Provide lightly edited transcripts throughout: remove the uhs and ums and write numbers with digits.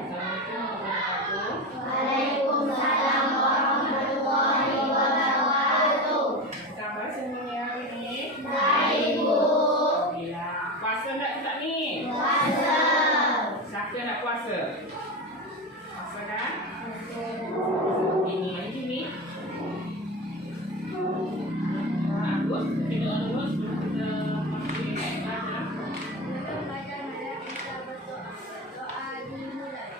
Assalamualaikum warahmatullahi wabarakatuh. Waalaikumsalam warahmatullahi wabarakatuh. Kabar semuanya hari ini? Baik, Bu. Alhamdulillah. Puasa enggak kita nih? Puasa. Siapa nak puasa? Puasa kan? Ini gini. Agus, kita dulu sebelum kita masuk belajar. Kita berdoa dimulai.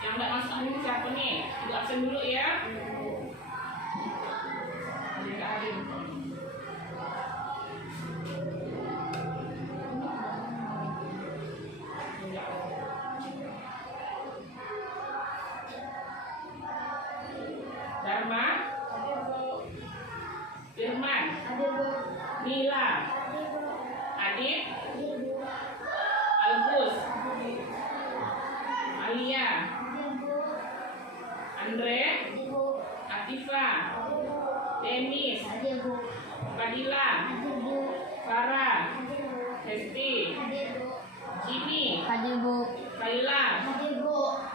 Yang enggak masuk ini siapa nih? Ibu absen dulu ya. Adik Arin. Dharma, Firman, Nila, Adit, Agus, Alia, Andre, Atifa, Denis, Fadila, Farah, Hesti, Jimmy, Kaila,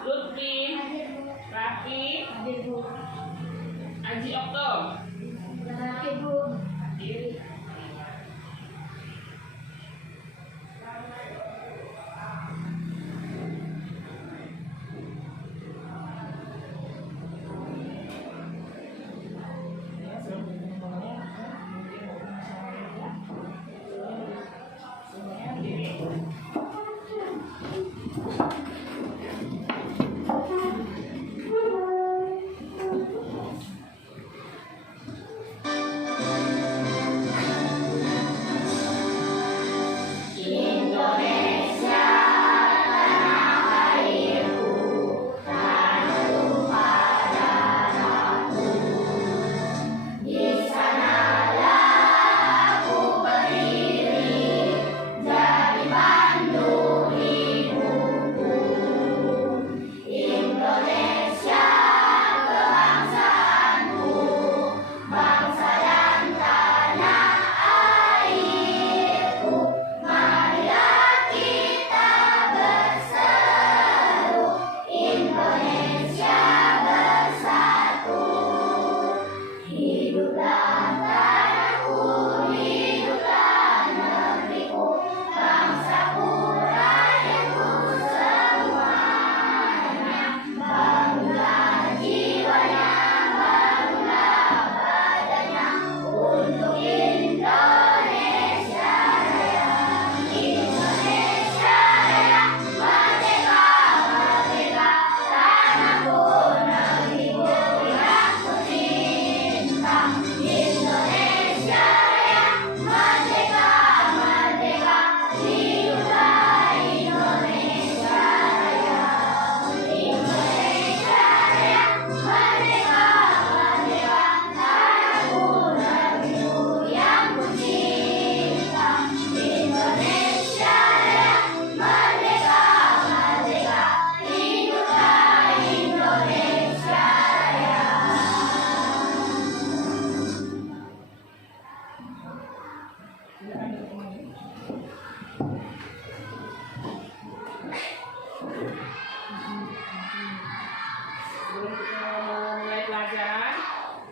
Lutfi, Rafi, Aji Okto.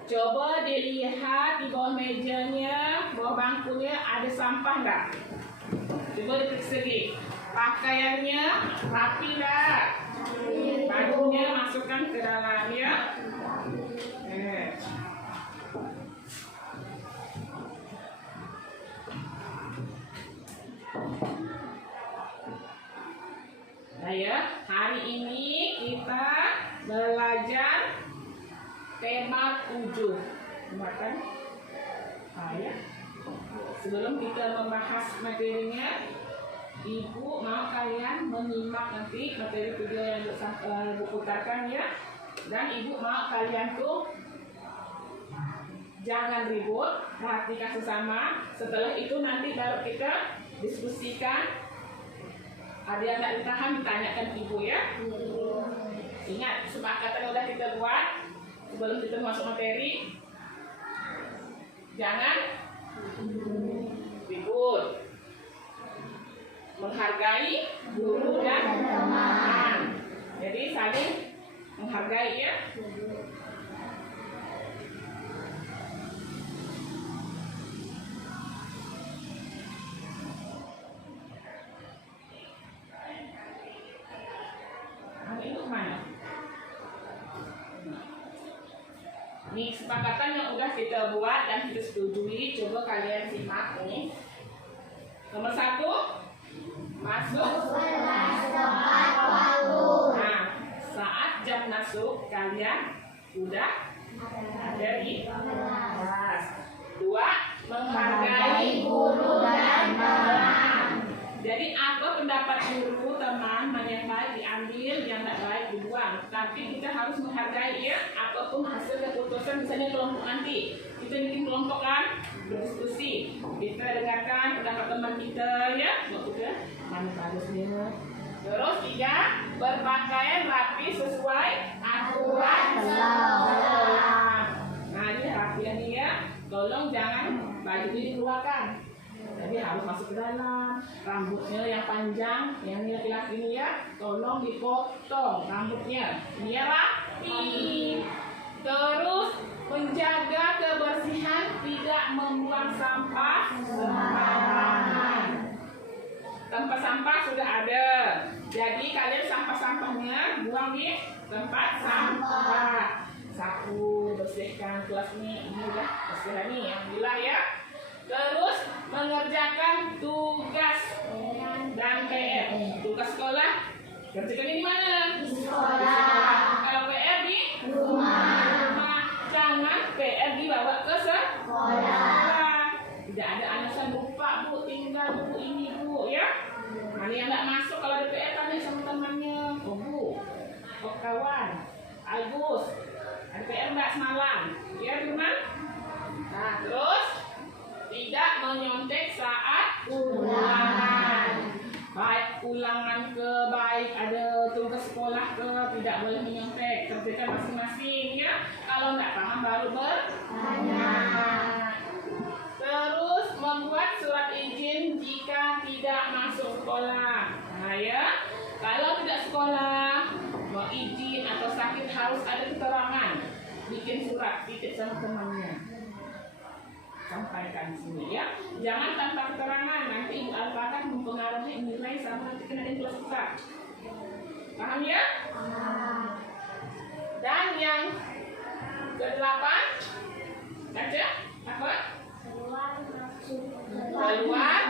Coba dilihat di bawah mejanya, bawah bangkunya ada sampah nggak? Coba diperiksa lagi. Pakaiannya rapi nggak? Bajunya masukkan ke dalam ya. Nah ya, hari ini kita belajar tema 7. Makan. Ya. Sebelum kita membahas materinya, Ibu mau kalian menyimak nanti materi video yang Ibu putarkan ya. Dan Ibu mau kalian tuh jangan ribut, perhatikan sesama. Setelah itu nanti baru kita diskusikan. Ada yang tak ditahan ditanyakan Ibu ya. Ingat, kesepakatan udah kita buat. Sebelum kita masuk materi, jangan ribut, menghargai guru dan teman. Jadi saling menghargai ya. Ini kesepakatan yang udah kita buat dan kita setujui. Coba kalian simak ini. Nomor 1, masuk kelas tepat waktu. Nah, saat jam masuk kalian udah ada di kelas. 2, menghargai guru dan teman. Jadi apa pendapat guru, teman, mana yang baik diambil, yang tidak baik dibuang. Tapi kita harus menghargai ya, apapun hasil keputusan. Misalnya kelompok nanti kita bikin kelompok kan, berdiskusi, kita dengarkan pendapat teman kita ya, kita mana bagusnya. Terus 3, berpakaian rapi sesuai aturan sekolah. Nah ini rapian ya, tolong jangan baju ini dikeluarkan. Jadi harus masuk ke dalam. Rambutnya yang panjang, yang laki-laki ini ya, tolong dipotong rambutnya. Ini rapi. Terus menjaga kebersihan, tidak membuang sampah sembarangan. Tempat sampah sudah ada. Jadi kalian sampah-sampahnya buang di tempat sampah. Sapu, bersihkan kelas ini udah bersih nih, alhamdulillah ya. Terus mengerjakan tugas dan PR. Tugas sekolah kerjakan di mana? Di sekolah. Kalau PR di rumah. Jangan PR dibawa ke sekolah. Tidak ada alasan lupa Bu, tinggal Bu ini Bu ya. Mana yang nggak masuk kalau ada PR tanya sama temannya. Oh Bu, oh kawan, Agus, ada PR nggak semalam? Ya di rumah. Nah terus tidak menyontek saat ulangan. Baik ulangan ke, baik ada tugas sekolah ke, tidak boleh menyontek. Kerjakan masing-masing ya. Kalau nggak paham baru bertanya. Terus membuat surat izin jika tidak masuk sekolah. Nah ya, kalau tidak sekolah, mau izin atau sakit harus ada keterangan. Bikin surat, titip sama temannya. Sampaikan sini ya, jangan tanpa keterangan, nanti Ibu Alfaqah mempengaruhi nilai sama nanti kena kelas besar. Paham ya? Dan yang ke-8 baca apa? Keluar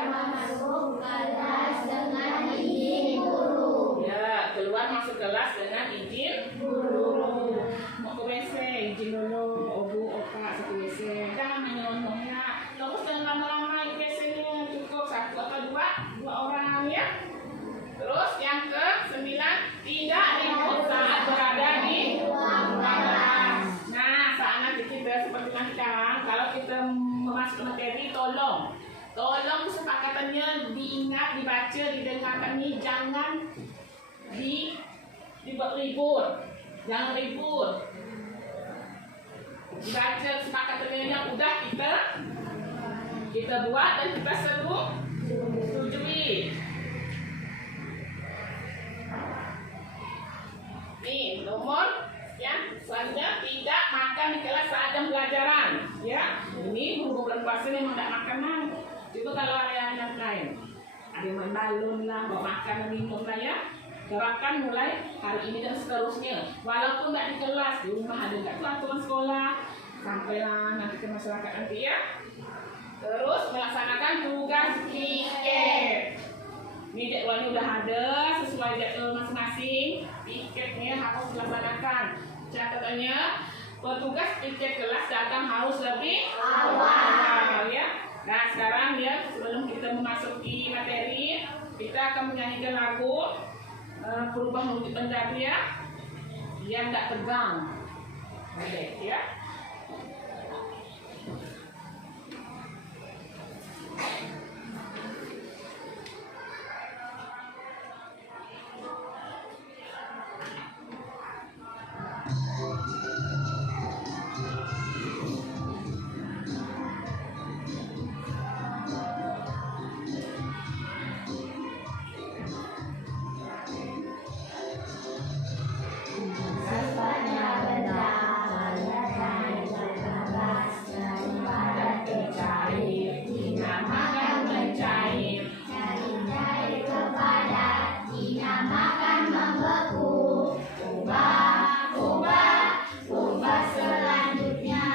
masuk kelas dengan izin guru. Ya, keluar masuk kelas dengan izin guru. Mau ke WC, izin dulu, Bu, Opa, satu WC. Jangan menyelonongnya. Terus jangan lama-lama WC-nya, cukup 1 atau 2 orang ya. Terus yang ke-9, tidak ribut saat berada di ruang kelas. Nah, saat nanti kita seperti sekarang, kalau kita memasuki materi, tolong kesepakatannya diingat, dibaca, didengarkan nih, jangan dibuat ribut, jangan ribut. Dibaca kesepakatannya yang udah kita buat dan kita setujui. Nih nomor yang selanjutnya, tidak makan di kelas saat jam pelajaran, ya. Ini bulan puasa memang tidak makanan. Coba kalau ada yang lain, ada yang main balon lah, bawa makan dan minum lah ya. Gerakan mulai hari ini dan seterusnya. Walaupun tidak di kelas, di rumah ada nggak tuh aturan sekolah, sampailah nanti ke masyarakat nanti ya. Terus melaksanakan tugas piket. Ini jadwalnya udah ada sesuai jadwal masing-masing. Piketnya harus dilaksanakan. Catatannya, petugas piket kelas datang harus lebih awal ya. Nah sekarang ya, sebelum kita memasuki materi, kita akan menyanyikan lagu perubahan wujud benda ya, yang tidak tegang. Oke ya. Sifatnya benda berbagas daripada tercair, dinamakan mencair. Dari cair kepada dinamakan membeku. Ubah selanjutnya.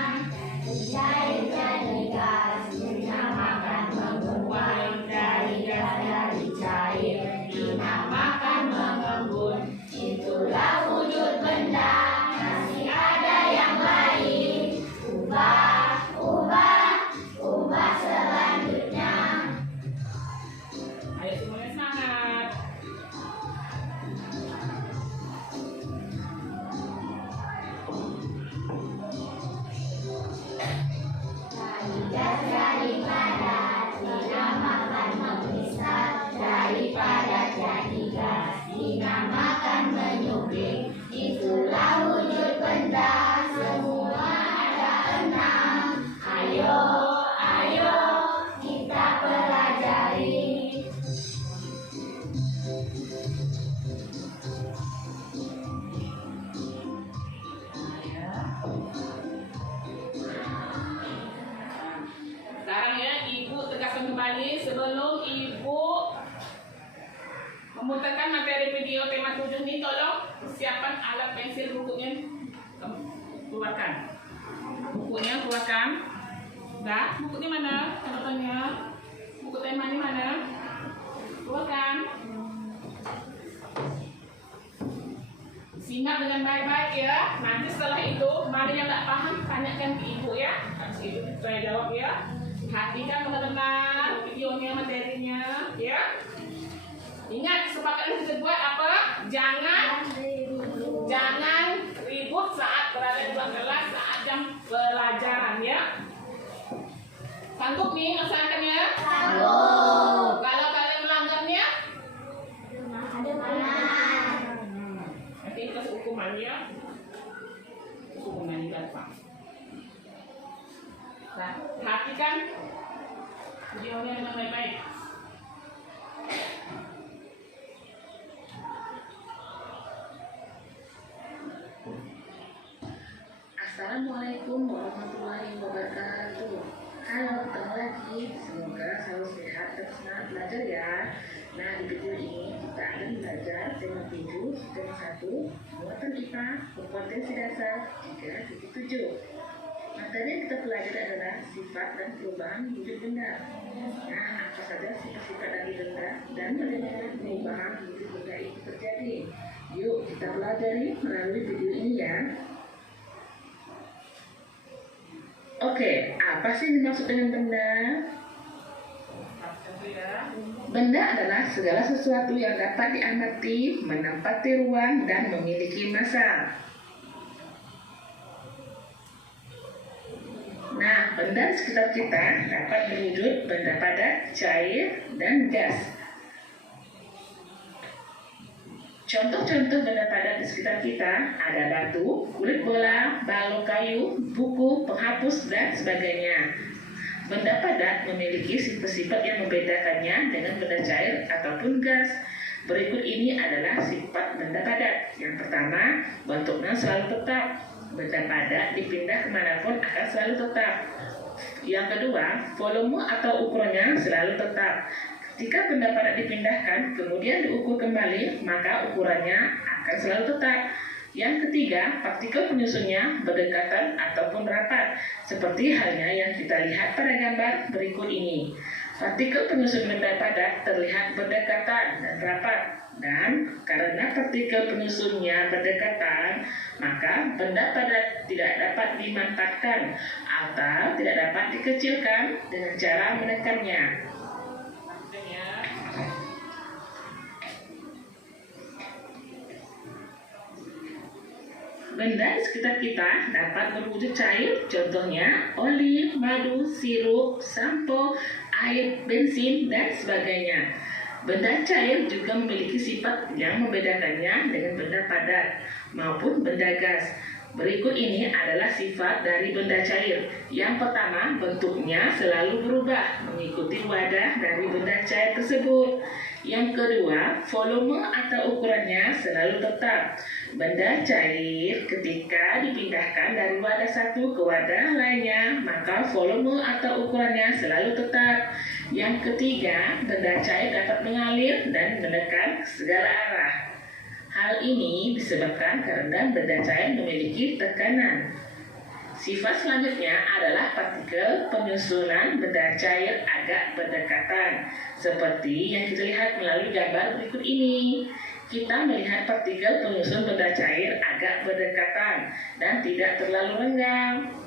Cair jadi gas, dinamakan menguap. Dari gas jadi cair, dinamakan mengembun. Itulah wujud benda, masih ada yang lain. Ubah selanjutnya. Ayo semuanya semangat. Dari gas daripada dinamakan mengisap. Daripada jadi gas dinamakan menyubik. Itulah wujud benda, semua ada 6. Ayo kita pelajari. Sekarang ya, Ibu tegaskan kembali sebelum Ibu memutarkan materi video tema 7 ini, tolong persiapan alat pensil bukunya keluarkan. Bukunya keluarkan. Udah, bukunya mana? Catatannya. Buku temanya mana? Keluarkan. Simak dengan baik-baik ya. Nanti setelah itu, mana yang tak paham, tanyakan ke Ibu ya. Habis itu saya jawab ya. Perhatikan benar-benar videonya, materinya ya. Ingat, kesepakatan kita buat apa? Jangan ribut saat berada di ruang kelas, saat jam pelajaran ya. Sanggup nih melaksanakannya? Sanggup. Kalau kalian melanggarnya, Ada benar. nanti kita hukumannya. Hukumannya gampang. Nah, perhatikan videonya dengan baik-baik. Assalamualaikum warahmatullahi wabarakatuh. Halo, ketemu lagi. Semoga selalu sehat dan semangat belajar ya. Nah, di video ini kita akan belajar tema 7, tema 1, muatan IPA, berpotensi dasar 3.7. Materi yang kita pelajari adalah sifat dan perubahan wujud benda. Nah, apa saja sifat-sifat dari benda dan bagaimana perubahan wujud benda itu terjadi? Yuk kita pelajari melalui video ini ya. Oke, apa sih yang dimaksud dengan benda? Benda adalah segala sesuatu yang dapat diamati, menempati ruang, dan memiliki massa. Nah, benda di sekitar kita dapat berwujud benda padat, cair, dan gas. Contoh-contoh benda padat di sekitar kita ada batu, kulit bola, balok kayu, buku, penghapus, dan sebagainya. Benda padat memiliki sifat-sifat yang membedakannya dengan benda cair ataupun gas. Berikut ini adalah sifat benda padat. Yang pertama, bentuknya selalu tetap. Benda padat dipindah kemanapun akan selalu tetap. Yang kedua, volume atau ukurannya selalu tetap. Ketika benda padat dipindahkan, kemudian diukur kembali, maka ukurannya akan selalu tetap. Yang ketiga, partikel penyusunnya berdekatan ataupun rapat, seperti halnya yang kita lihat pada gambar berikut ini. Partikel penyusun benda padat terlihat berdekatan dan rapat, dan karena partikel penyusunnya berdekatan, maka benda padat tidak dapat dimanfaatkan atau tidak dapat dikecilkan dengan cara menekannya. Benda di sekitar kita dapat berwujud cair, contohnya oli, madu, sirup, sampo, air, bensin, dan sebagainya. Benda cair juga memiliki sifat yang membedakannya dengan benda padat maupun benda gas. Berikut ini adalah sifat dari benda cair. Yang pertama, bentuknya selalu berubah mengikuti wadah dari benda cair tersebut. Yang kedua, volume atau ukurannya selalu tetap. Benda cair ketika dipindahkan dari wadah satu ke wadah lainnya, maka volume atau ukurannya selalu tetap. Yang ketiga, benda cair dapat mengalir dan menekan ke segala arah. Hal ini disebabkan karena benda cair memiliki tekanan. Sifat selanjutnya adalah partikel penyusunan benda cair agak berdekatan, seperti yang kita lihat melalui gambar berikut ini. Kita melihat partikel penyusun benda cair agak berdekatan dan tidak terlalu renggang.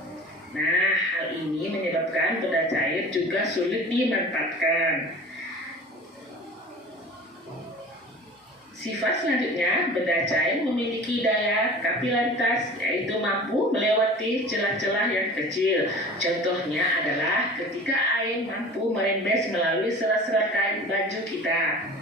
Nah, hal ini menyebabkan benda cair juga sulit dimanfaatkan. Sifat selanjutnya, benda cair memiliki daya kapilaritas, yaitu mampu melewati celah-celah yang kecil. Contohnya adalah ketika air mampu merembes melalui serat-serat kain baju kita.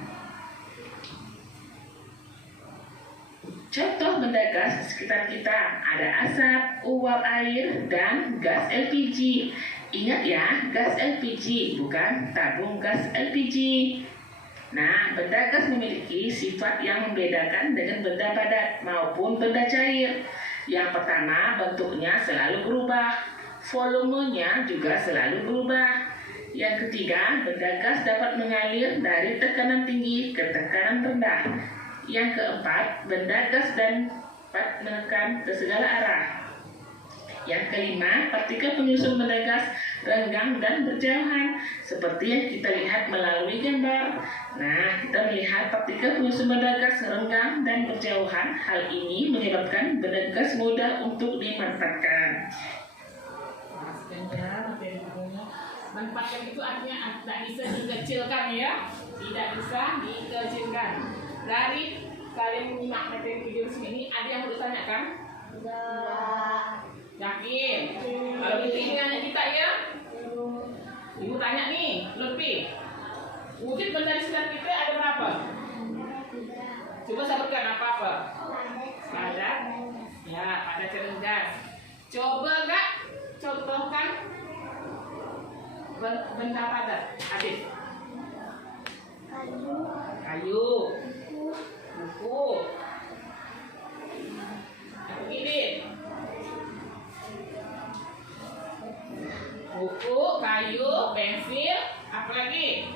Contoh benda gas di sekitar kita ada asap, uap air, dan gas LPG. Ingat ya, gas LPG bukan tabung gas LPG. Nah, benda gas memiliki sifat yang membedakan dengan benda padat maupun benda cair. Yang pertama, bentuknya selalu berubah, volumenya juga selalu berubah. Yang ketiga, benda gas dapat mengalir dari tekanan tinggi ke tekanan rendah. Yang keempat, benda gas dapat menekan ke segala arah. Yang kelima, partikel penyusun benda gas renggang dan berjauhan, seperti yang kita lihat melalui gambar. Nah, kita melihat partikel penyusun benda gas renggang dan berjauhan. Hal ini menyebabkan benda gas mudah untuk dimanfaatkan. Manfaatkan itu artinya tidak bisa dikecilkan ya, tidak bisa dikecilkan. Dari kalian menyimak materi video ini, ada yang mau ditanyakan? Enggak. Yakin? Kalau gitu ini hanya kita ya. Ibu tanya nih, Lutfi. Wujud benda di sekitar kita ada berapa? Coba sebutkan apa-apa. Padat. Ya, padat dan gas. Coba gak contohkan benda padat. Adit. Kayu. Buku. Ini. Buku, kayu, pensil, apa lagi?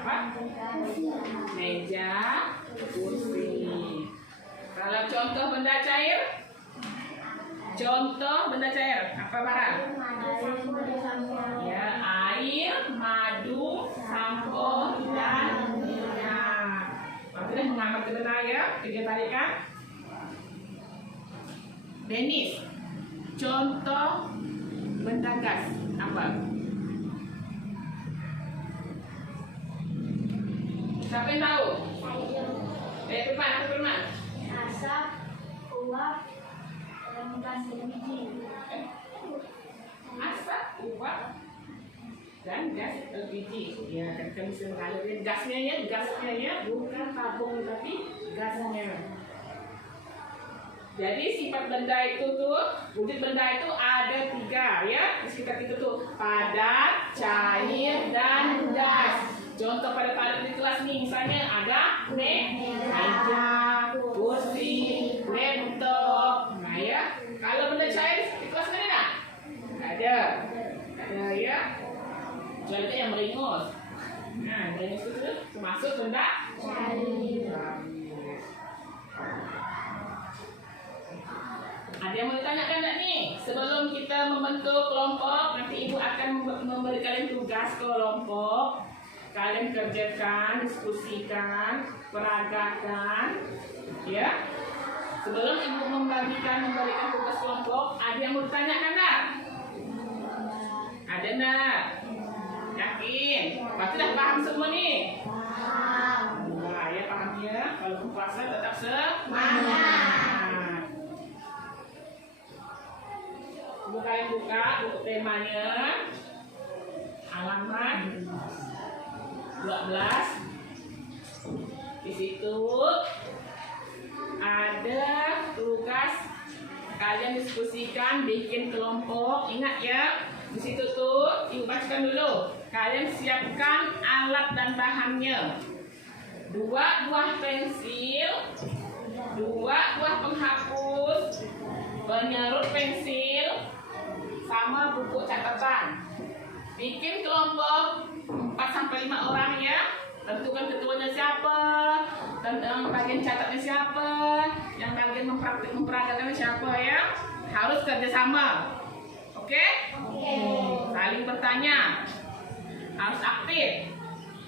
Apa? Meja, kursi. Kalau contoh benda cair? Contoh benda cair, apa barang? Ya, air, madu, sampo, dan minyak. Maksudnya mengamati benar ya, kita tarikan. Denis. Contoh benda gas apa? Siapa yang tahu? Firman, aku Firman. Asap, uap, gas LPG. Asap, uap, dan gas LPG. Ya, kan kami bisa mengalir gasnya ya, bukan tabung tapi gasnya. Jadi sifat benda itu tuh, wujud benda itu ada 3 ya di sekitar kita tuh, padat, cair, dan gas. Contoh pada padat di kelas nih, misalnya ada meja, kursi, laptop. Ada ya. Jadi yang meringos. Nah, meringos itu termasuk benda Cari. Ada yang mau ditanyakan enggak nih? Sebelum kita membentuk kelompok, nanti ibu akan memberi kalian tugas kelompok. Kalian kerjakan, diskusikan, peragakan, ya. Sebelum ibu memberikan tugas kelompok, ada yang mau ditanyakan enggak? Ada enggak? Yakin? Pasti dah paham semua nih. Nah, ya pahamnya. Kalau puasa tetap semangat. Kalian buka buku temanya halaman 12. Di situ ada tugas kalian diskusikan, bikin kelompok. Ingat ya, di situ tuh ibu bacakan dulu. Kalian siapkan alat dan bahannya. 2 buah pensil, 2 buah penghapus, penyerut pensil, sama buku catatan. Bikin kelompok 4-5 orang ya. Tentukan ketuanya siapa, tentang bagian catatnya siapa, yang bagian memperagakannya siapa ya. Harus kerjasama. Oke? Saling bertanya. Harus aktif.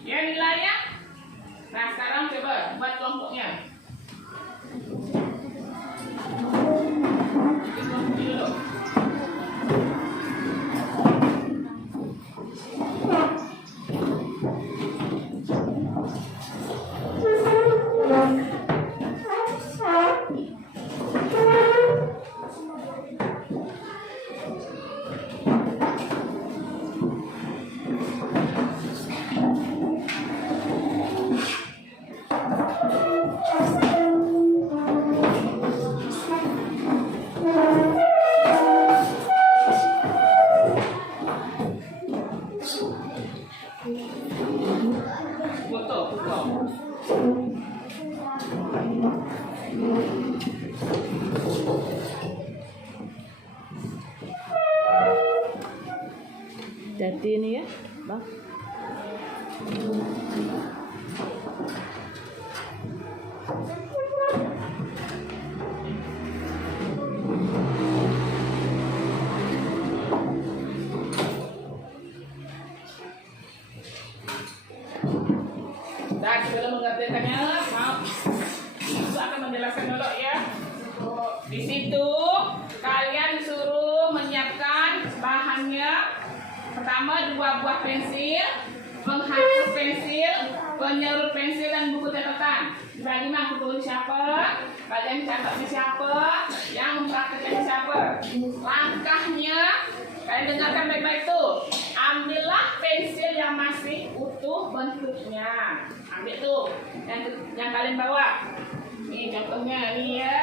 Ya nilainya. Nah sekarang coba buat kelompoknya. Bikin kelompok dulu. Jadi ini ya, Bang. Dan sebelum mengerjakannya, Ibu akan menjelaskan dulu ya. Di situ kalian disuruh menyiapkan bahannya. Pertama 2 buah pensil, penghapus pensil, penyerut pensil dan buku catatan. Dibagi mah tulis siapa, bagian catatnya siapa, yang mempraktikkannya siapa. Langkahnya kalian dengarkan baik-baik tuh. Ambillah pensil yang masih utuh bentuknya. Ambil tuh yang kalian bawa. Nih contohnya nih ya.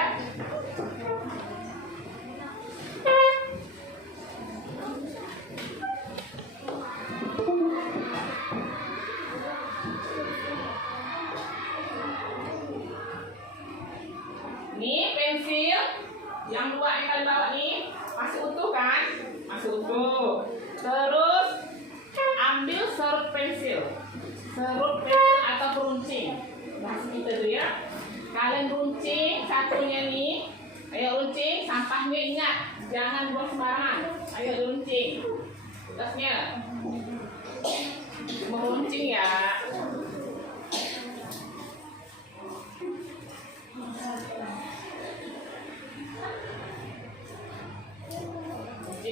Nih pensil yang 2 yang kalian bawa nih masih utuh kan? Masih utuh. Terus ambil serut pensil atau peruncing. Bahasa kita tuh ya. Kalian runcing satunya nih. Ayo runcing, sampahnya ingat jangan buang sembarangan. Ayo runcing. Tugasnya meruncing ya.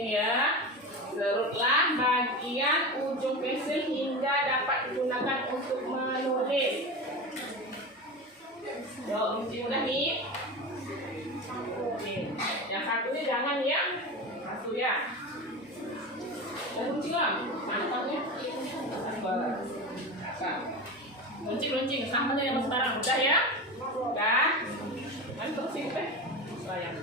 Ya, serutlah bagian ujung pensil hingga dapat digunakan untuk menulis. Yuk, runcing udah nih. Yang satu ini jangan ya, satu ya. Runcing lah, mantapnya. Runcing, samanya yang sekarang udah ya, udah. Mantap sih teh, sayang.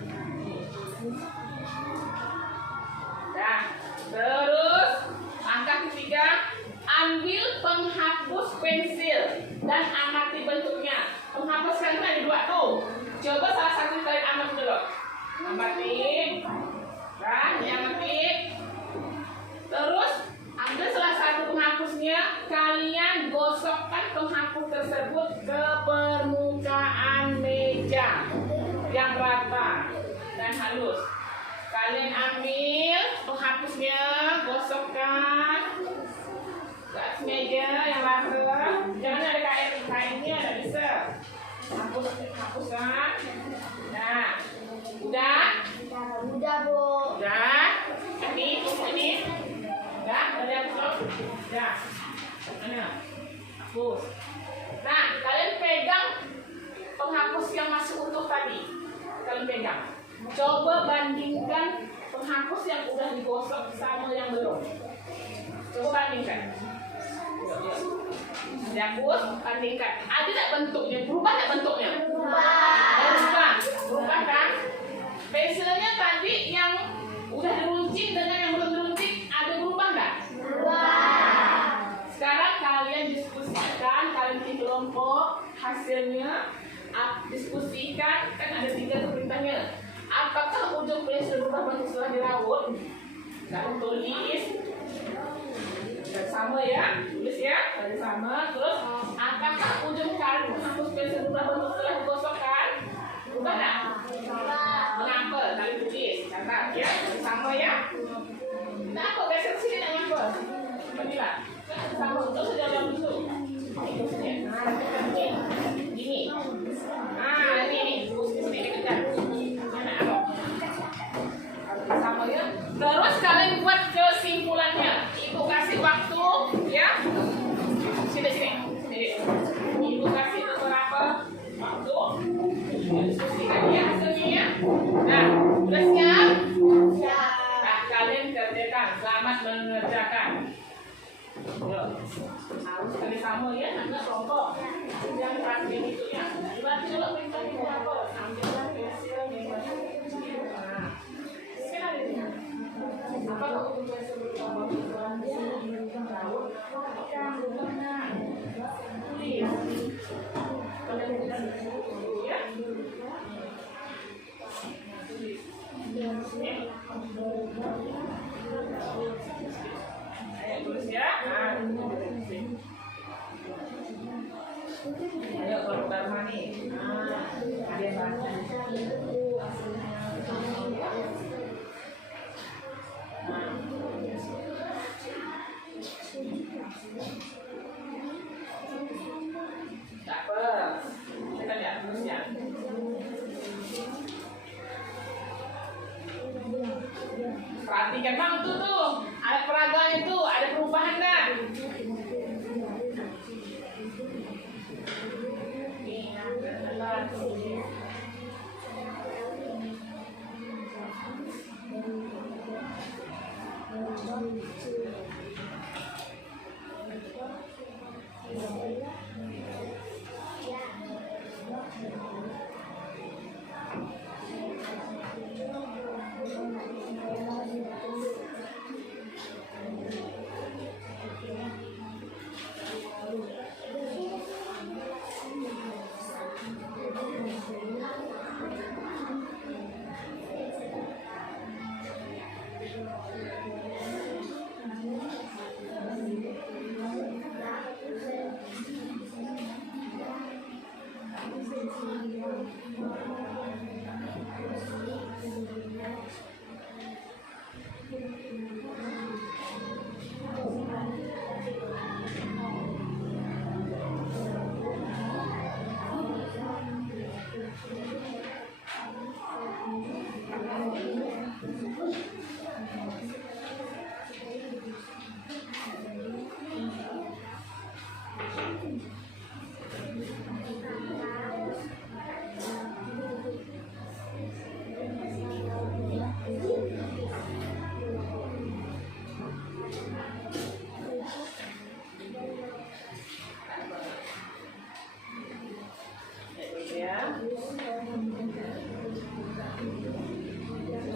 Nah, terus langkah ketiga, ambil penghapus pensil dan amati bentuknya. Penghapus kan ada 2 tuh. Coba salah satu kalian amati dulu. Amati, kan? Amati. kencang, yang rata dan halus. Kalian ambil penghapusnya, gosokkan ke atas meja yang rata. Jangan ada kainnya, tidak bisa. Hapuskan. Nah, udah? Udah, Bu. Udah? Ini, udah? Udah hapus? Udah. Mana? Hapus. Nah, kalian pegang penghapus yang masih utuh tadi. Kalian pegang. Coba bandingkan penghapus yang udah digosok sama yang belum. Coba bandingkan. Dihapus, bandingkan. Ada tak bentuknya? Berubah tak bentuknya? Berubah kan? Pensilnya tadi yang udah diruncing dengan yang belum diruncing ada berubah nggak? Sekarang kalian diskusikan, kalian bikin kelompok hasilnya, diskusikan, kan ada 3 perintahnya. Apakah ujung pensil berubah bentuk setelah diraut? Nggak tulis. Dan sama ya, tulis ya, dan sama. Terus, apakah ujung kali menghapus pensil berubah bentuk setelah digosokkan? Berubah nggak? Mengapa? Kalian tulis, catat ya, sama ya. Nah, apa geser sini nak ngapa? Beginilah. Sama untuk sejalan dulu. Nah, dekat sini. Gini. Nah, ini. Sini dekat. Mana apa? Sama ya. Terus kalian buat kesimpulannya. Ibu kasih waktu, ya. Sini. Ibu kasih beberapa waktu. Diskusikan ya hasilnya ya. Nah, udah siap? Nah, kalian kerjakan. Selamat mengerjakan. Harus kerjasama ya, anak kelompok. Jangan rajin itu ya. Berarti kalau perintahnya apa? Ambillah pensil yang mana? Nah, kan ada ini. Apa kalau pensil berubah? Tahu? Tulis. Kalian tulis dulu ya. Tulis ya. Ayo kalau Dharma nih. Ada yang baca. Tak apa. Kita lihat tulisnya. Perhatikan bang tuh, ada peraganya tuh, ada perubahan nggak?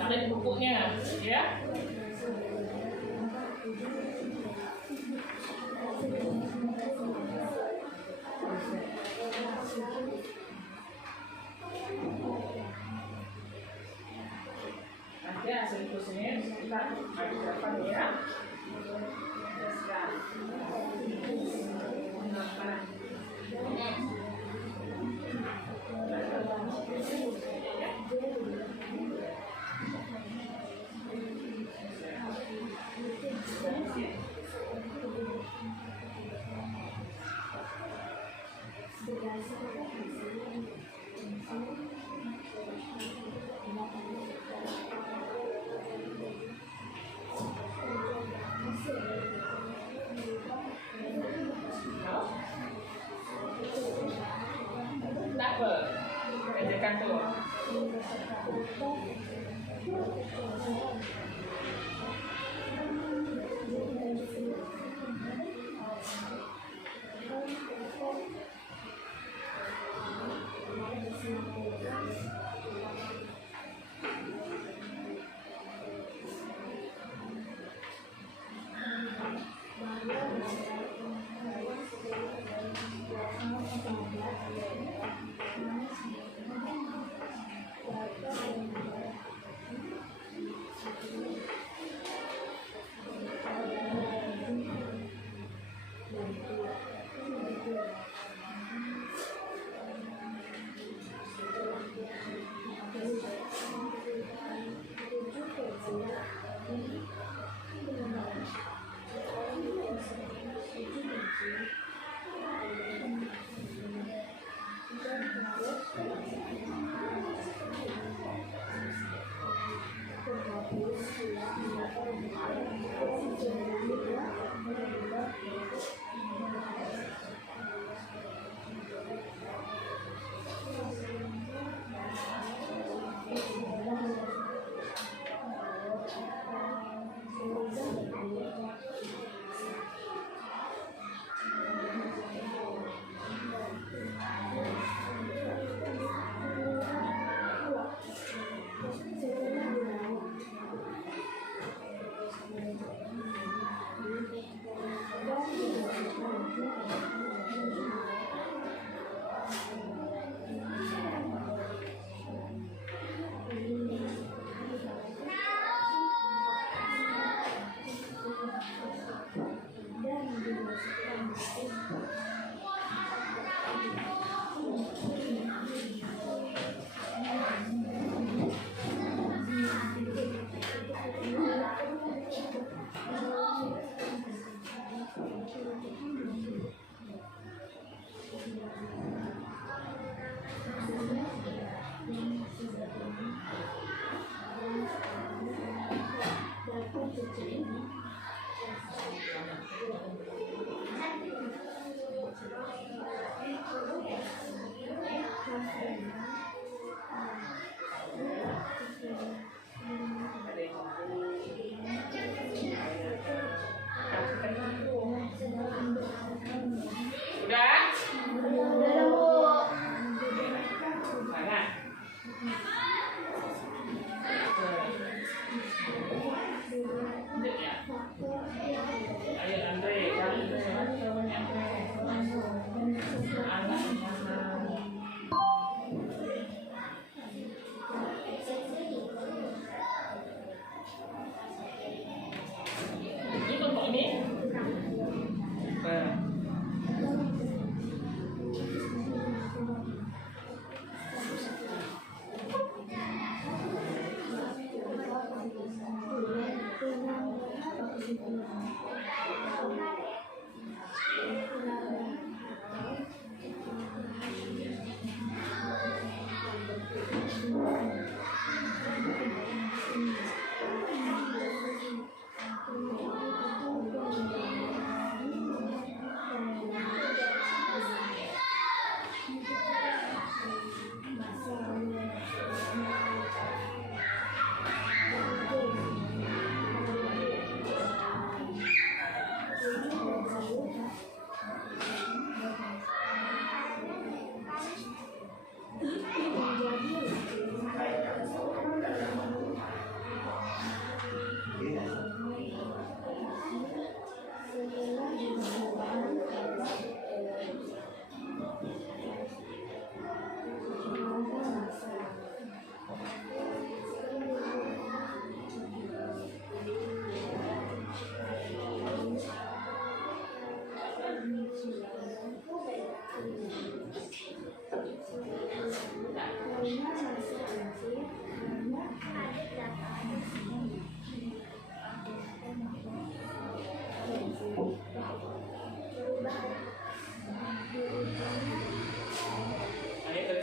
Ada di bukunya, ya. Nanti hasil kursusnya kita bagi berapa ya? Nah,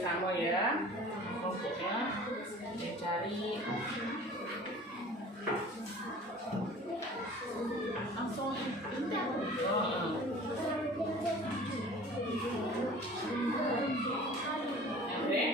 Sama ya, kelompoknya cari langsung oke.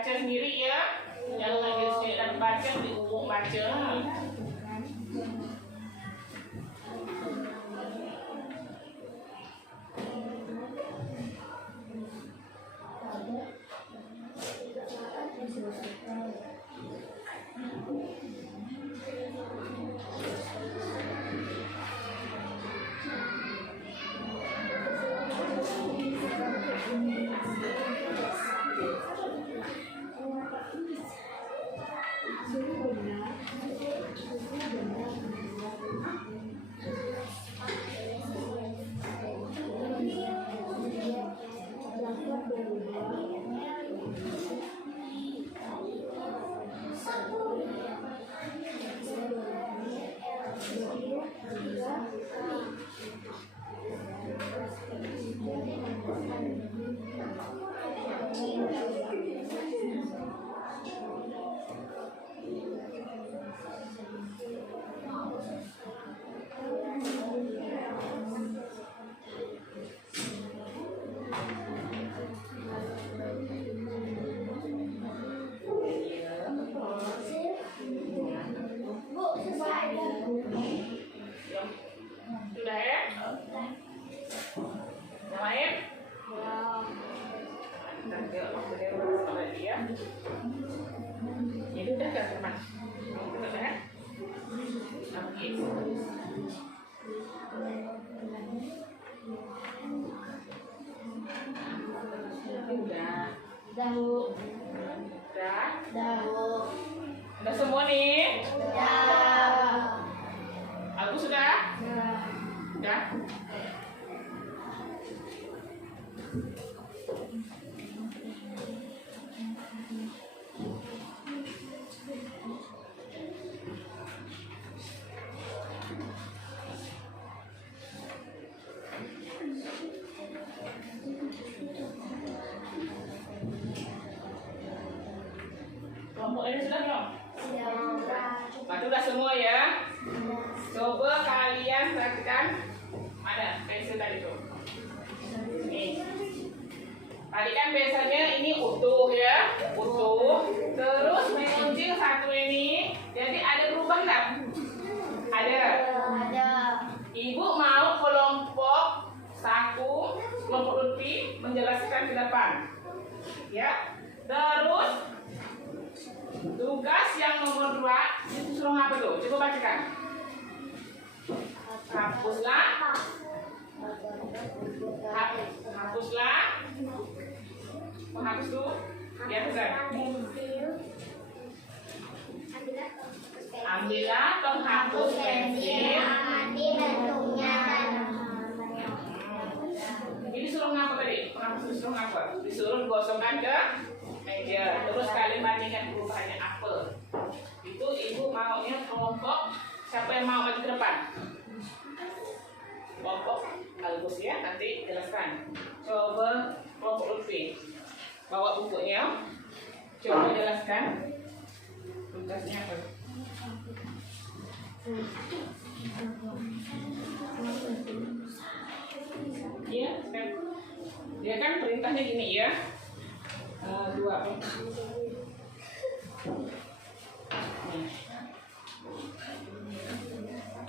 baca sendiri ya. Jangan lagi sendiri dan baca di umum baca. Sudah ya? Yang lain? Nanti waktunya udah lagi ya. Ini udah gak teman? Udah ya? Oke. Udah. Dahu. Udah. Dahu. Udah semua nih? Dah. Agus sudah? Dah. Udah. Kelompok ini sudah belum? Maju udah semua ya. Coba kalian perhatikan mana pensil tadi tuh. Nih. Tadi kan pensilnya ini utuh ya, utuh. Terus mengunci satu ini, jadi ada berubah nggak? Ada. Ada. Ibu mau kelompok saku, kelompok Lutfi menjelaskan ke depan. Ya. Terus tugas yang nomor 2 itu suruh apa tuh? Coba bacakan. Hapuslah. Hapuslah. Menghapus tuh. Ya betul. Ambillah penghapus pensil. Ini suruh ngapa tadi? Penghapus itu suruh ngapa? Disuruh gosongkan ke meja. Terus kalian bandingkan perubahannya apa? Itu ibu maunya kelompok siapa yang mau maju ke depan? Kelompok Agus ya, nanti jelaskan. Coba kelompok Lutfi bawa bukunya. Coba jelaskan tugasnya apa? Iya, dia kan perintahnya gini ya. 2 apa?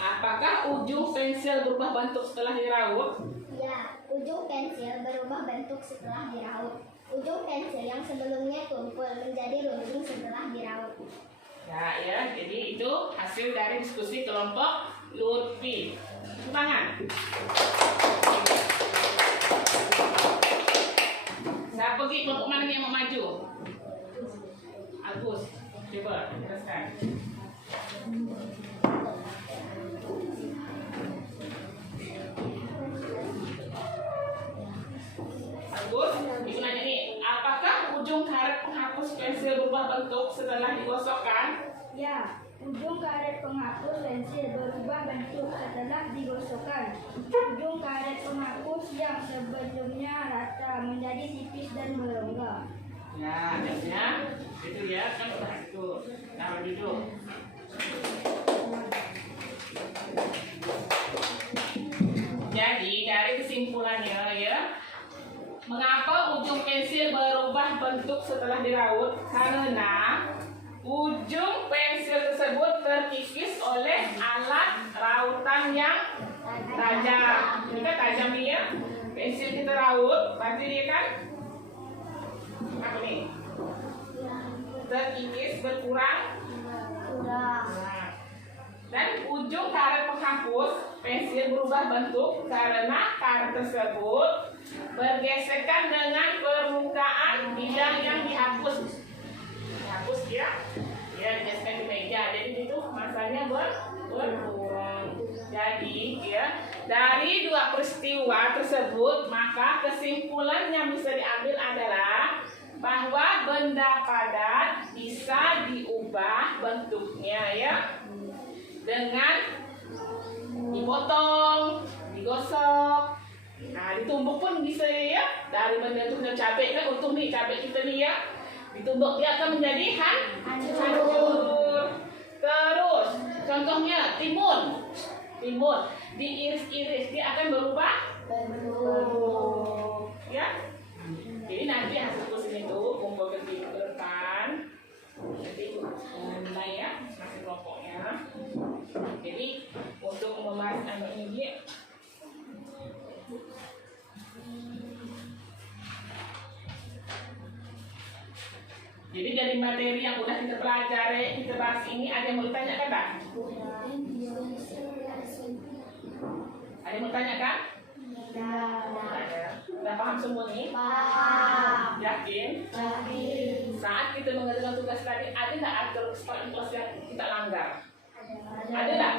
Apakah ujung pensil berubah bentuk setelah diraut? Ya, ujung pensil berubah bentuk setelah diraut. Ujung pensil yang sebelumnya tumpul menjadi runding setelah diraut. Ya, jadi itu hasil dari diskusi kelompok Lutfi. Tangan. Saya pergi kelompok mana yang mau maju? Agus, coba jelaskan. Agus, ibu nanya nih, apakah ujung karet penghapus pensil berubah bentuk setelah digosokkan? Ya, ujung karet penghapus pensil berubah bentuk setelah digosokkan. Ujung karet penghapus yang sebelumnya rata menjadi tipis dan merongga. Ya, adanya itu ya kan udah itu. Taruh duduk. Jadi dari kesimpulannya ya, mengapa ujung pensil berubah bentuk setelah diraut karena ujung pensil tersebut terkikis oleh alat rautan yang tajam. Ini kan tajam nih ya. Pensil kita raut, berarti dia kan apa nih? Terkikis, berkurang. Nah, dan ujung karet penghapus pensil berubah bentuk karena karet tersebut bergesekan dengan permukaan bidang yang dihapus. Dihapus ya, digesekan di meja. Jadi itu masanya berkurang. Jadi ya, dari dua peristiwa tersebut maka kesimpulan yang bisa diambil adalah bahwa benda padat bisa diubah bentuknya ya, dengan dipotong, digosok, nah ditumbuk pun bisa ya. Dari benda itu cabai kan utuh nih, cabai kita nih ya, ditumbuk dia akan menjadi hancur. Terus contohnya timun diiris-iris dia akan berubah bentuk ya. Jadi nanti hasil kursus itu kumpulkan di depan, nanti mulai ya hasil kelompoknya. Jadi untuk membahas ini dia, jadi dari materi yang udah kita pelajari, kita bahas ini, ada yang mau ditanyakan tak? Ada yang mau tanyakan? Udah paham semua nih? Paham. Yakin? Yakin. Saat kita mengerjakan tugas tadi, ada nggak atur kelas yang kita langgar? Ada nggak?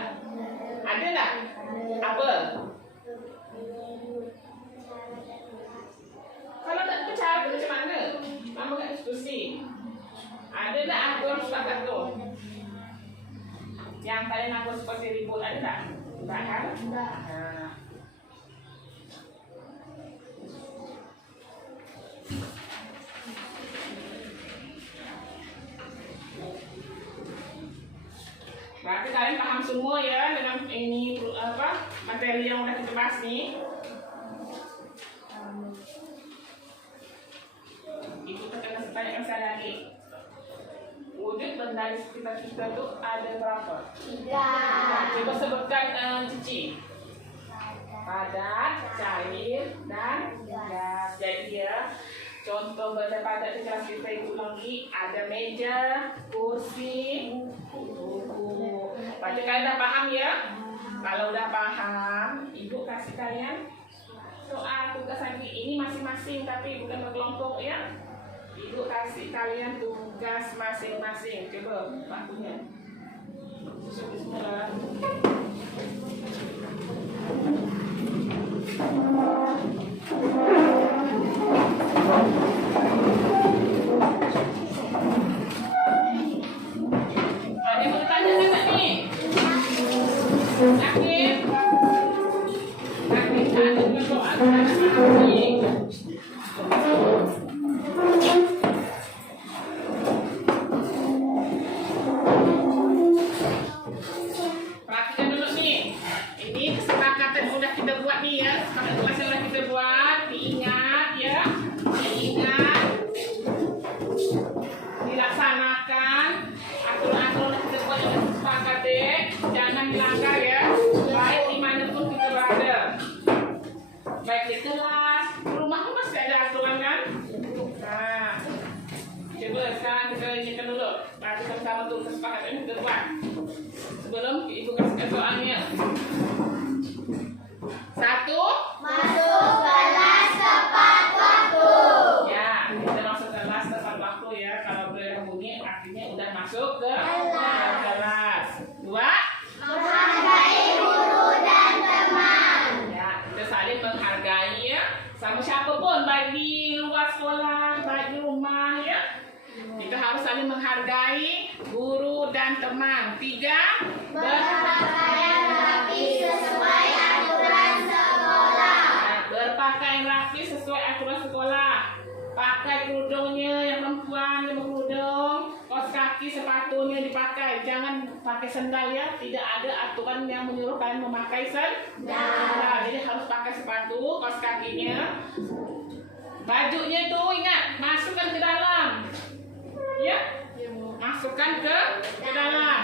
Ada nggak? Apa? Kalau nggak percaya, macam mana? Mama nggak diskusi. Ada nggak atur sepakat tuh? Yang kalian atur seperti ribut, ada nggak? Nggak kan? Enggak. Nah. Berarti kalian paham semua ya dengan ini apa materi yang udah kita bahas nih. Ibu akan tanyakan saya lagi. Wujud benda di sekitar kita tuh ada berapa? 3. Coba sebutkan Cici. Padat, cair, dan gas. Jadi ya, contoh benda padat di kelas kita itu lagi ada meja, kursi, buku. Berarti kalian udah paham ya? Kalau udah paham, ibu kasih kalian soal tugas lagi. Ini masing-masing tapi bukan berkelompok ya. Ibu kasih kalian tugas masing-masing. Coba waktunya. Bismillah. Ada yang mau ditanyakan tak nih? Yakin? Yakin tak ada soal nih? Perhatikan dulu nih. Ini kesepakatan yang udah kita buat nih ya. Kesepakatan yang udah kita buat, diingat ya. Diingat. Dilaksanakan. Aturan-aturan yang kita buat yang kita sepakati. Jangan dilanggar ya. Baik dimanapun kita berada. Baik di kelas, rumah pun masih ada aturan kan? Nah, coba sekarang kita ingatkan dulu. Nanti sama-sama tuh kesepakatan yang kita buat. Sebelum ibu kasih soalnya. 1. Masuk kelas tepat waktu. Ya, kita masuk kelas tepat waktu ya. Kalau boleh bunyi artinya udah masuk ke kelas. 2. Menghargai guru dan teman. Ya, kita saling menghargai ya. Sama siapapun, baik di luar sekolah, baik di rumah ya. Kita harus saling menghargai guru dan teman. 3. Berpakaian rapi sesuai aturan sekolah. Berpakaian rapi sesuai aturan sekolah. Pakai kerudungnya yang perempuan yang berkerudung, kaos kaki sepatunya dipakai. Jangan pakai sendal ya. Tidak ada aturan yang menyuruh kalian memakai sendal. Jadi harus pakai sepatu, kaos kakinya Bajunya itu ingat, masukkan ke dalam. Ya, masukkan ke dalam.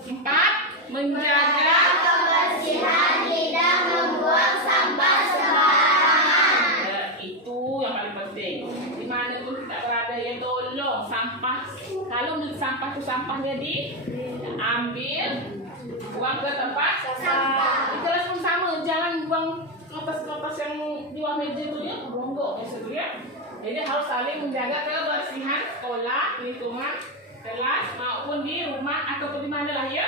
4. Menjaga kebersihan, tidak membuang sampah sembarangan. ya, itu yang paling penting. Dimanapun kita berada ya tolong sampah. Kalau sampah itu sampahnya diambil, buang ke tempat Sampah. di kelas pun sama, jangan buang kertas-kertas yang di bawah meja itu ya, ronggok biasa ya. Jadi harus saling menjaga kebersihan sekolah, lingkungan kelas maupun di rumah ataupun di mana lah ya.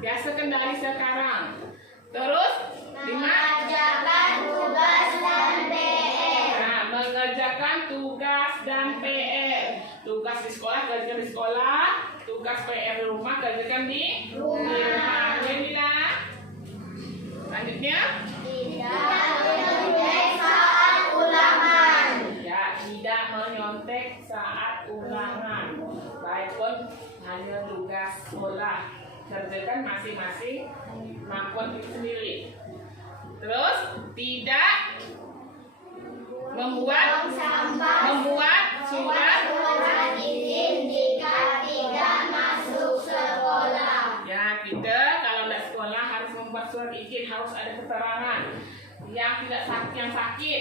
Biasakan dari sekarang. Terus 5. Mengerjakan tugas dan PR. Nah, mengerjakan tugas dan PR. Tugas di sekolah kerja di sekolah, tugas PR di rumah kerjakan di rumah. Jadilah. Selanjutnya, Tidak menyontek saat ulangan. ya tidak menyontek saat ulangan. Baik pun hanya tugas sekolah, kerjakan masing-masing kemampuan itu sendiri. Terus tidak membuat surat izin jika tidak masuk sekolah. ya. Kita kalau tidak sekolah harus membuat surat izin, harus ada keterangan. Yang tidak sakit, yang sakit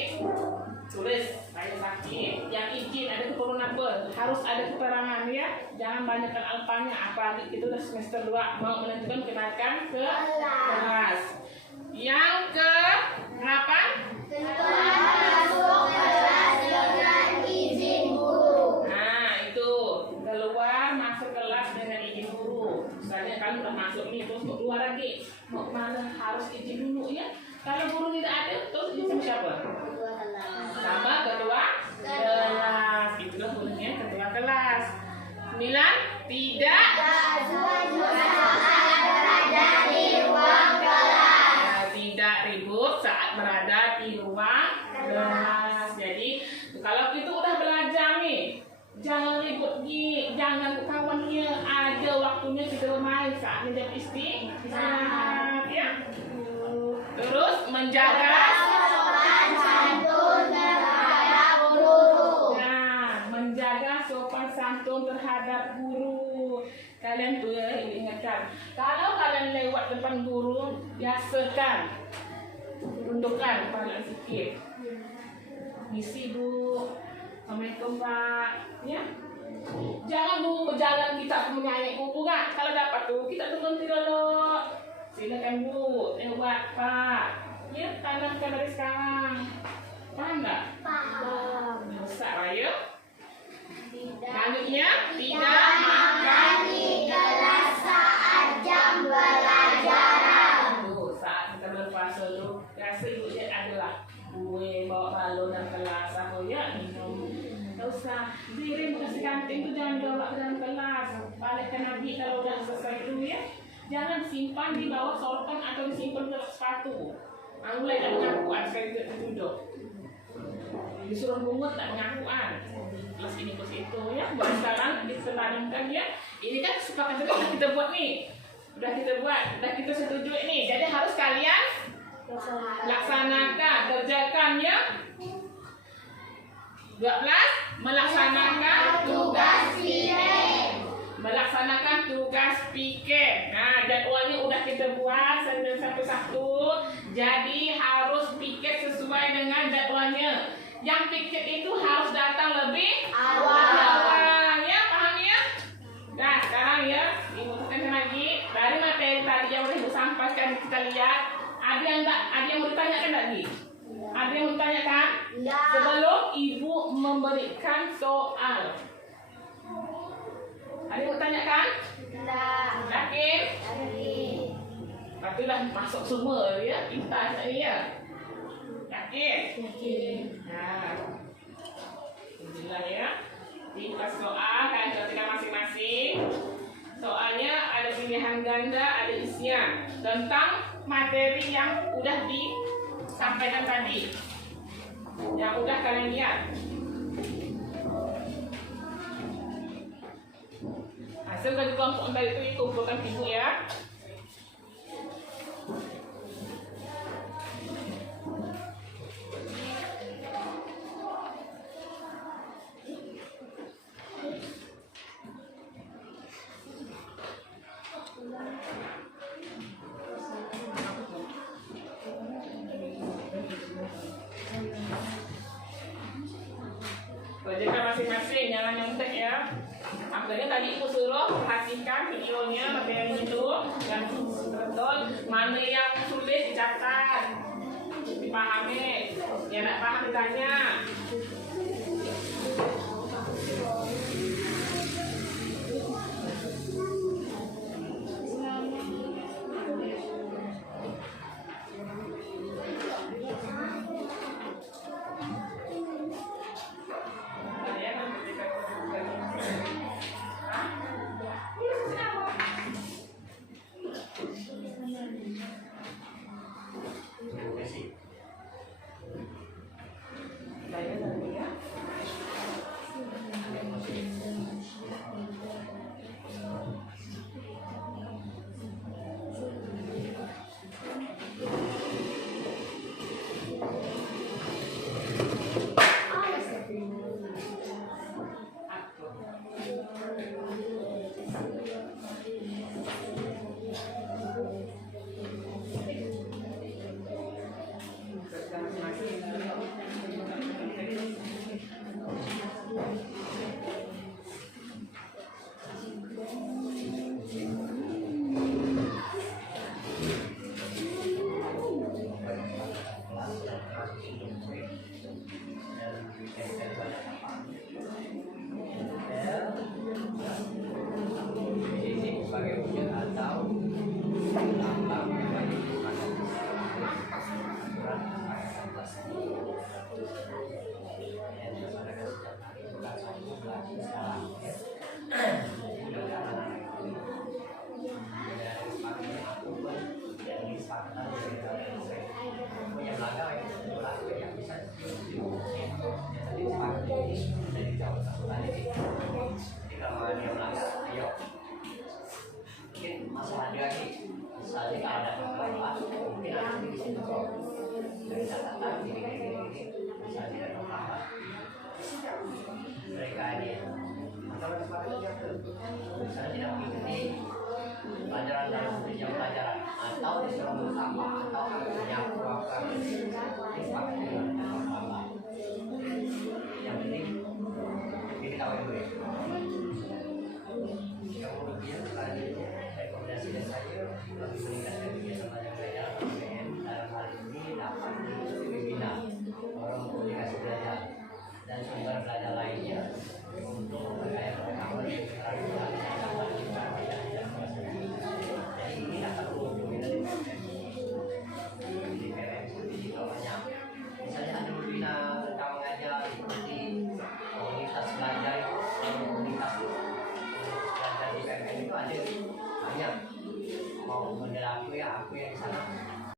tulis saya sakit, yang izin ada keperluan apa, harus ada keterangan ya. Jangan banyakkan alpanya, apalagi itu udah semester 2 mau menentukan kenaikan ke kelas. Yang ke 8, Telah masuk kelas dengan izin guru. nah itu keluar masuk kelas dengan izin guru. Misalnya kalau udah masuk nih terus mau keluar lagi, mau kemana harus izin dulu ya. Kalau guru tidak ada terus izin siapa? Sama ketua kelas. Itulah gunanya ketua kelas. 9. Tidak berada di ruang kelas. tidak ribut saat berada di ruang kelas. Jadi kalau kita udah belajar nih, jangan ribut nih, jangan kawannya, ada waktunya kita bermain saatnya jam istirahat ya. Terus menjaga Sopan santun terhadap guru. nah, menjaga sopan santun terhadap guru. Kalian tuh ya ingatkan, kalau kalian lewat depan guru, biasakan tundukkan kepala sedikit. Misi Bu, Assalamualaikum Pak, ya. Jangan Bu berjalan kita menyanyi Bu kan? Kalau dapat tuh kita berhenti dulu. Silakan Bu, lewat Pak. Ya, tanamkan dari sekarang. Paham nggak? Paham. Bisa lah ya. Tidak Selanjutnya, tidak makan di kelas saat jam pelajaran. Tuh, saat kita berpuasa tuh, rasa ibunya adalah kue, bawa balon dan kelas, aku ya minum. Tak usah, diri kasih kantin tuh jangan bawa ke dalam kelas. Balikkan Nabi kalau udah selesai itu ya. Jangan simpan di bawah sorotan atau disimpan di sepatu. Mulai tak pengakuan sekali kita duduk. Disuruh bungut tak pengakuan. Plus ini plus itu ya. Buat sekarang diselanjutkan ya. Ini kan kesepakatan yang kita buat nih. Udah kita buat, udah kita setuju ini. Jadi harus kalian laksanakan, kerjakan ya. 12. Melaksanakan tugas piket. Melaksanakan tugas piket. Nah, jadwalnya udah kita buat satu-satu. Jadi harus piket sesuai dengan jadwalnya. Yang piket itu harus datang lebih awal. Ya, paham ya? Nah, sekarang ya, Ibu tekan lagi dari materi tadi yang udah Ibu sampaikan kita lihat. Ada yang mau ditanyakan lagi? Ada yang mau ditanyakan? Sebelum Ibu memberikan soal. Ada yang mau tanyakan? Yakin? Tapi lah masuk semua ya, kita tadi ya. Yakin? Nah, alhamdulillah ya. Dibuka soal, kalian ketikkan masing-masing. Soalnya ada pilihan ganda, ada isian tentang materi yang udah disampaikan tadi, yang udah kalian lihat. Hasil dari kelompok tadi itu dikumpulkan Ibu ya. masing-masing, jangan nyontek ya. Makanya tadi aku suruh perhatikan videonya, materi itu dan betul mana yang sulit dicatat, dipahami, ya tidak paham ditanya. Mereka ini misalnya tidak mengikuti pelajaran dalam jenjang pelajaran atau disuruh bersama atau menyapu akan dipakai dengan sama. Yang penting diketahui dulu. Kemudian tadi rekomendasi dari saya bagi meningkatkan kegiatan belajar PPN dalam hal ini dapat dibina forum komunikasi belajar dan sumber belajar lainnya untuk memperkaya pengetahuan jadi ini dapat mengunjungi dari PPN itu banyak. Misalnya ada membina tentang mengajar seperti komunitas belajar, komunitas belajar di PPN itu ada banyak. Mau model aku yang di sana